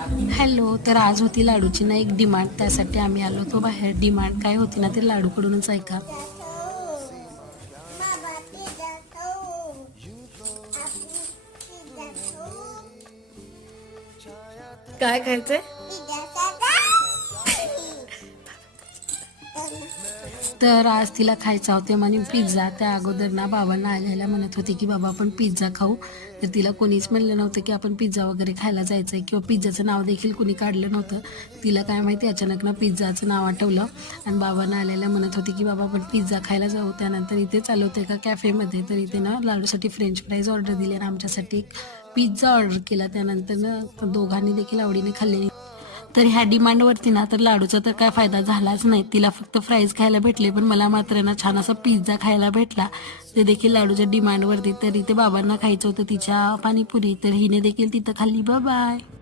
Hello. तर आज होती लाडूची ना एक डिमांड, त्यासाठी आम्ही आलो होतो बाहेर. डिमांड काय होती ना, ते लाडूकडूनच ऐका. काय खायचंय? तर आज तिला खायचा होते म्हणे पिझ्झा. त्या अगोदर ना बाबांना आल्याला म्हणत होते की बाबा आपण पिझ्झा खाऊ. तर तिला कोणीच म्हणलं नव्हतं की आपण पिझ्झा वगैरे खायला जायचं आहे, किंवा पिझ्झाचं नाव देखील कोणी काढलं नव्हतं. तिला काय माहिती अचानक ना पिझ्झाचं नाव आठवलं आणि बाबांना आल्याला म्हणत होते की बाबा आपण पिझ्झा खायला जाऊ. त्यानंतर इथे चालू होते एका कॅफेमध्ये, तर इथे ना लाडूसाठी फ्रेंच फ्राईज ऑर्डर दिले आणि आमच्यासाठी एक पिझ्झा ऑर्डर केला. त्यानंतर ना दोघांनी देखील आवडीने खाल्ले. तर ह्या डिमांडवरती ना तर लाडूचा तर काय फायदा झालाच नाही. तिला फक्त फ्राईज खायला भेटले, पण मला मात्र ना छान असा पिझ्झा खायला भेटला, ते देखील लाडूच्या डिमांडवरती. तर इथे बाबांना खायचं होतं तिच्या पाणीपुरी, तर हिने देखील तिथं खाल्ली. बाय.